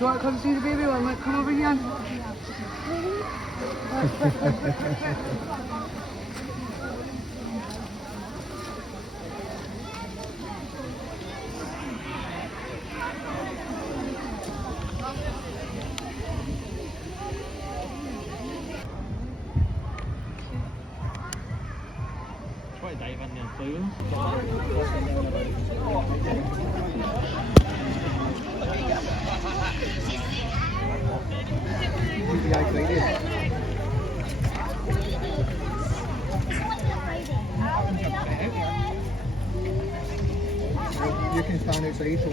you want to come see the baby one? Like, come over here. You can stand outside for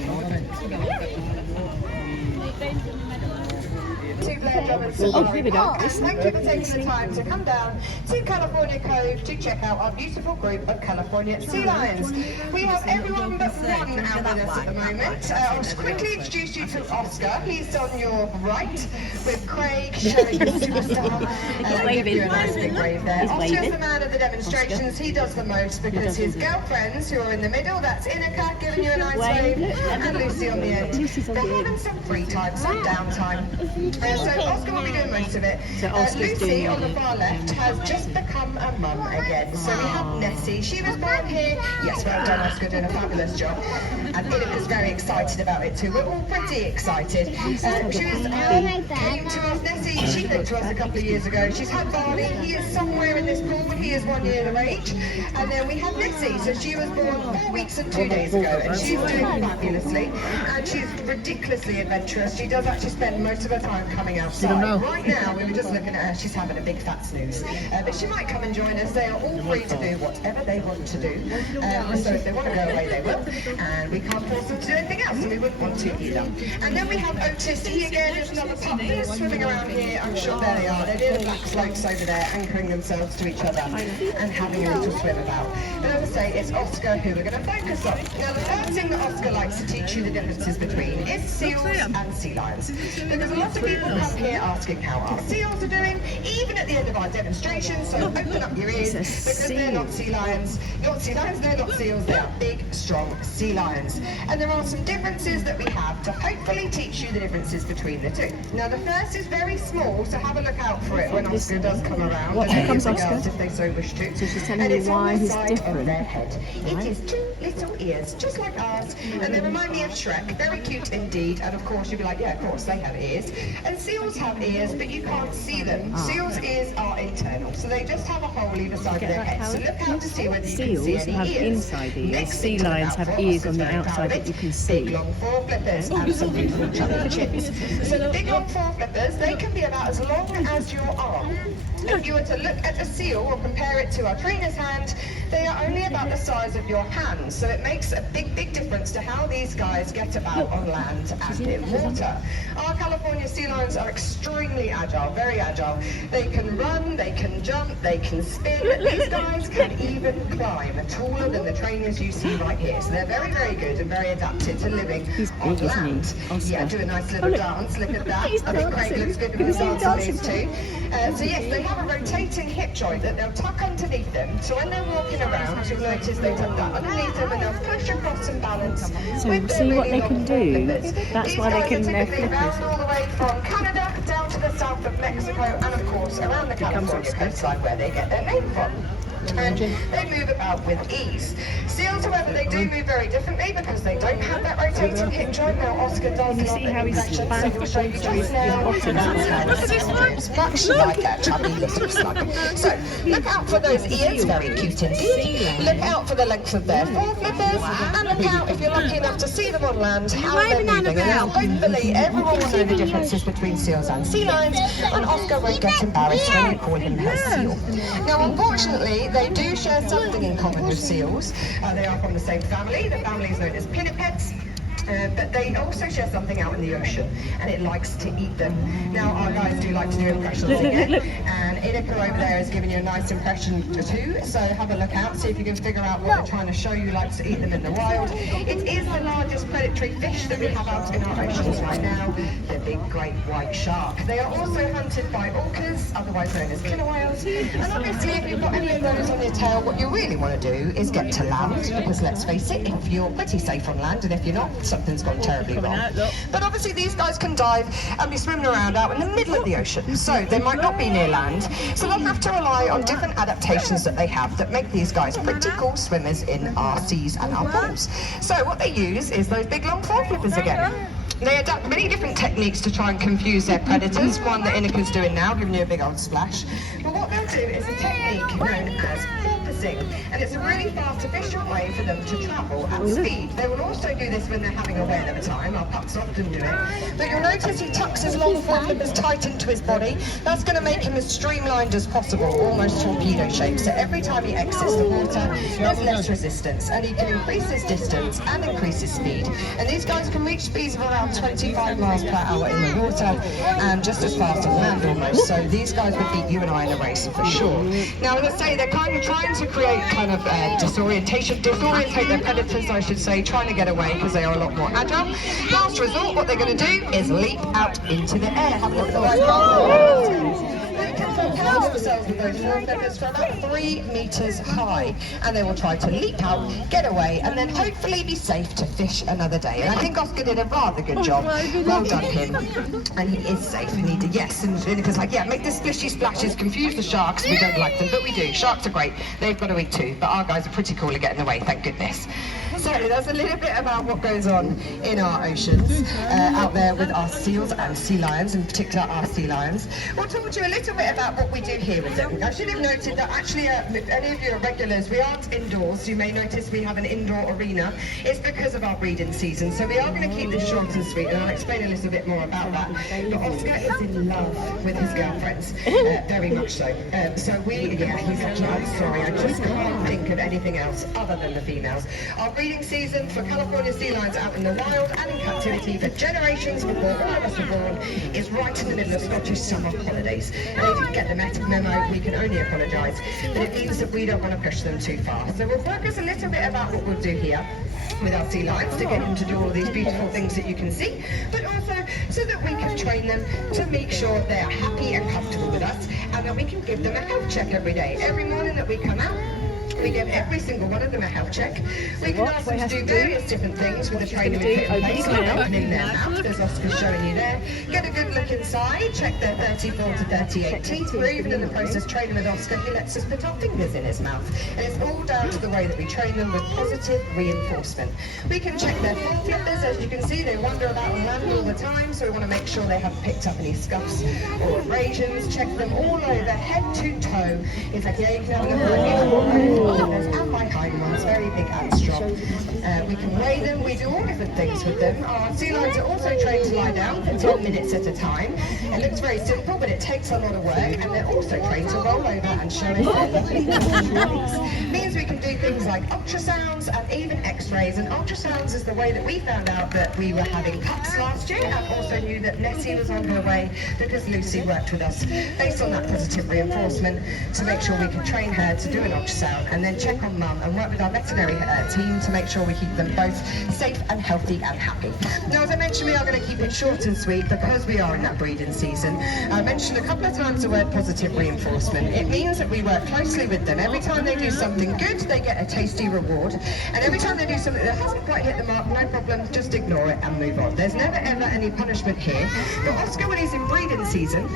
Oh, here we go. Thank you for taking the time to come down to California Cove to check out our beautiful group of California sea lions. We have everyone but one out with us at the moment. I'll just quickly introduce you to Oscar. He's on your right with Craig showing the superstar. Give you a nice big wave there. Oscar's the man of the demonstrations. He does the most because his girlfriends who are in the middle, that's Inika giving you a nice wave, and Lucy on the end. They're having some free time, some downtime. So Oscar will be doing most of it. Lucy on the far left has just become a mum again. So we have Nessie. She was born here. Yes, well done, Oscar, doing a fabulous job. And Inika's very excited about it too. We're all pretty excited. She was came to us, Nessie. She came to us a couple of years ago. She's had Barney. He is somewhere in this pool. He is 1 year of age. And then we have Nessie. So she was born 4 weeks and 2 days ago, and she's doing fabulously. And she's ridiculously adventurous. She does actually spend most of her time coming outside. Right now, we were just looking at her, she's having a big fat snooze. But she might come and join us. They are all free to do whatever they want to do. So if they want to go away, they will. And we can't force them to do anything else, and we wouldn't want to either. And then we have Otis. He again is another pup that's swimming around here. I'm sure there they are. They're near the black slopes over there, anchoring themselves to each other and having a little swim about. But as I say, it's Oscar who we're going to focus on. Now, the first thing that Oscar likes to teach you the differences between is seals and sea lions. Because a lot of people come here asking how our seals are doing, even at the end of our demonstration, so open up your ears, because they're not sea lions. Not sea lions, they're not seals, they are big, strong sea lions. And there are some differences that we have to hopefully teach you the differences between the two. Now, the first is very small, so have a look out for it when Oscar does come around. What comes Oscar? If they so wish to. So she's telling you why he's different. Of their head. It is two little ears, just like ours, and they remind me of Shrek. Very cute indeed, and of course you'll be like, yeah, of course they have ears. And seals have ears, but you can't see them. Seals' ears are internal, so they just have a hole either side of their head. So look out to see whether you can see any have ears. inside ears. Sea lions have ears on the outside that you can see. Big long foreflippers and some beautiful chubby chins. So the big long foreflippers, they can be about as long as your arm. If you were to look at a seal or compare it to our trainer's hand, they are only about the size of your hand. So it makes a big difference to how these guys get about on land and in water. Our California sea lions are extremely agile, very agile. They can run, they can jump, they can spin. These guys can even climb, taller than the trainers you see right here. So they're very good and very adapted to living on land. Yeah, do a nice little dance. Look at that. I think Craig looks good with the dance on these too. So yes, they have a rotating hip joint that they'll tuck underneath them. So when they're walking around, you'll notice they tuck that underneath them and they'll push across and balance. So see what they can do. That's why they can around all the way from Canada down to the south of Mexico, and of course around the California coastline where they get their name from. And they move about with ease. Seals, however, they do move very differently because they don't have that rotating hip joint. Now, Oscar does not see how he's so we'll show you just now. Look at this one. Much like a chubby little slug. So, look out for those ears, very cute indeed. Look out for the length of their foreflippers, and look out if you're lucky enough to see them on land, how they're moving. And now, hopefully, everyone will know the differences between seals and sea lions, and Oscar won't get embarrassed when you call him her seal. Now, unfortunately, they do share something in common with seals. They are from the same family. The family is known as pinnipeds. But they also share something out in the ocean, and it likes to eat them. Now, our guys do like to do impressions again, and Inika over there is giving you a nice impression too, so have a look out, see if you can figure out what they're trying to show you likes to eat them in the wild. It is the largest predatory fish that we have out in our oceans right now, the big great white shark. They are also hunted by orcas, otherwise known as killer whales, and obviously if you've got any of those on your tail, what you really want to do is get to land, because let's face it, if you're pretty safe on land, and if you're not, something's gone terribly wrong. But obviously these guys can dive and be swimming around out in the middle of the ocean, so they might not be near land, so they'll have to rely on different adaptations that they have that make these guys pretty cool swimmers in our seas and our pools. So what they use is those big long foreflippers again. They adapt many different techniques to try and confuse their predators, one that Inika's doing now, giving you a big old splash. But what they'll do is a technique known as porpoising, and it's a really fast, efficient way for them to travel at speed. They will also do this when they're having a whale of a time. Our pups often do it. But you'll notice he tucks his long foreflippers tight into his body. That's going to make him as streamlined as possible, almost torpedo shaped. So every time he exits the water, there's less resistance, and he can increase his distance and increase his speed. And these guys can reach speeds of around 25 miles per hour in the water and just as fast on land almost. So these guys would beat you and I in a race for sure. Now, as I say, they're kind of trying to create kind of disorientate their predators, I should say, trying to get away because they are a lot more agile. Last resort, what they're going to do is leap out into the air. Have a look at the right hand. They can propel themselves with those foreflippers for about 3 meters high, and they will try to leap out, get away, and then hopefully be safe to fish another day. And I think Oscar did a rather good job. Well done him. And he is safe. And he did, yes. And Inika's like, yeah, make the splishy splashes, confuse the sharks. We don't like them, but we do. Sharks are great. They've got to eat too. But our guys are pretty cool at getting away, thank goodness. So that's a little bit about what goes on in our oceans, out there with our seals and sea lions, in particular our sea lions. We'll talk to you a little bit about what we do here with them. I should have noted that actually, if any of you are regulars, we aren't indoors. You may notice we have an indoor arena. It's because of our breeding season, so we are going to keep this short and sweet, and I'll explain a little bit more about that. But Oscar is in love with his girlfriends, very much so. He's like, I'm sorry, I just can't think of anything else other than the females. Our breeding season for California sea lions out in the wild and in captivity for generations before all of us were born is right in the middle of Scottish summer holidays. And if you get the memo, we can only apologise, but it means that we don't want to push them too far. So we'll focus a little bit about what we'll do here with our sea lions to get them to do all these beautiful things that you can see, but also so that we can train them to make sure they're happy and comfortable with us, and that we can give them a health check every day. Every morning that we come out, we give every single one of them a health check. We can ask them to do various different things with the training we put in place, like opening their mouth, as Oscar's showing you there. Get a good look inside, check their 34 to 38 teeth. We're even in the process training with Oscar. He lets us put our fingers in his mouth. And it's all down to the way that we train them with positive reinforcement. We can check their foreflippers. As you can see, they wander about on land all the time, so we want to make sure they haven't picked up any scuffs or abrasions. Check them all over, head to toe. It's like, yeah, you can have a look at it. And my hind ones, very big and strong. We can weigh them, we do all different things with them. Our sea lions are also trained to lie down for 10 minutes at a time. It looks very simple, but it takes a lot of work, and they're also trained to roll over and show us their lovely bodies. Means we can do things like ultrasounds and even x-rays, and ultrasounds is the way that we found out that we were having pups last year, and also knew that Nessie was on her way because Lucy worked with us based on that positive reinforcement to make sure we could train her to do an ultrasound and then check on mum and work with our veterinary team to make sure we keep them both safe and healthy and happy. Now, as I mentioned, we are going to keep it short and sweet because we are in that breeding season. I mentioned a couple of times the word positive reinforcement. It means that we work closely with them. Every time they do something good, they get a tasty reward. And every time they do something that hasn't quite hit the mark, no problem, just ignore it and move on. There's never ever any punishment here. But Oscar, when he's in breeding season,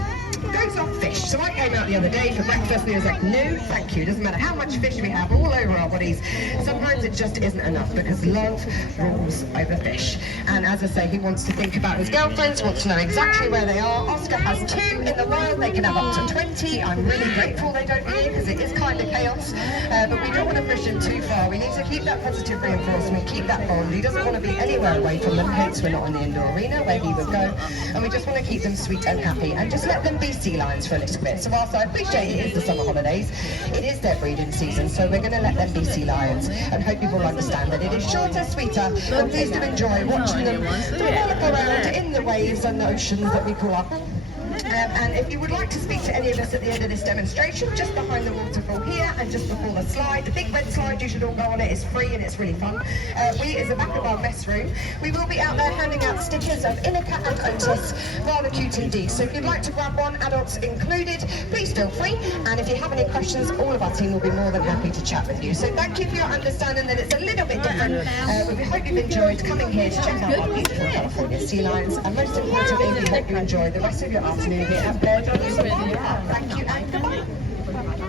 goes off fish. So I came out the other day for breakfast and he was like, no, thank you. Doesn't matter how much fish we have all over our bodies. Sometimes it just isn't enough because love rules over fish. And as I say, he wants to think about his girlfriends, wants to know exactly where they are. Oscar has 2 in the wild. They can have up to 20. I'm really grateful they don't here because it is kind of chaos. But we don't want to push him too far. We need to keep that positive reinforcement, keep that bond. He doesn't want to be anywhere away from them, hence we're not in the indoor arena where he would go. And we just want to keep them sweet and happy and just let them be sea lions for a little bit. So whilst I appreciate it is the summer holidays, it is their breeding season, so we're going to let them be sea lions and hope you will understand that it is shorter, sweeter, and please do enjoy watching them frolic around in the waves and the oceans that we call our home. And if you would like to speak to any of us at the end of this demonstration, just behind the waterfall here and just before the slide, the big red slide, you should all go on it. It's free and it's really fun. We is the back of our mess room. We will be out there handing out stickers of Inika and Otis via the QTD. So if you'd like to grab one, adults included, please feel free. And if you have any questions, all of our team will be more than happy to chat with you. So thank you for your understanding that it's a little bit different. We hope you've enjoyed coming here to check out our beautiful California sea lions. And most importantly, we hope you enjoy the rest of your afternoon here at Bird Museum. Thank you and goodbye.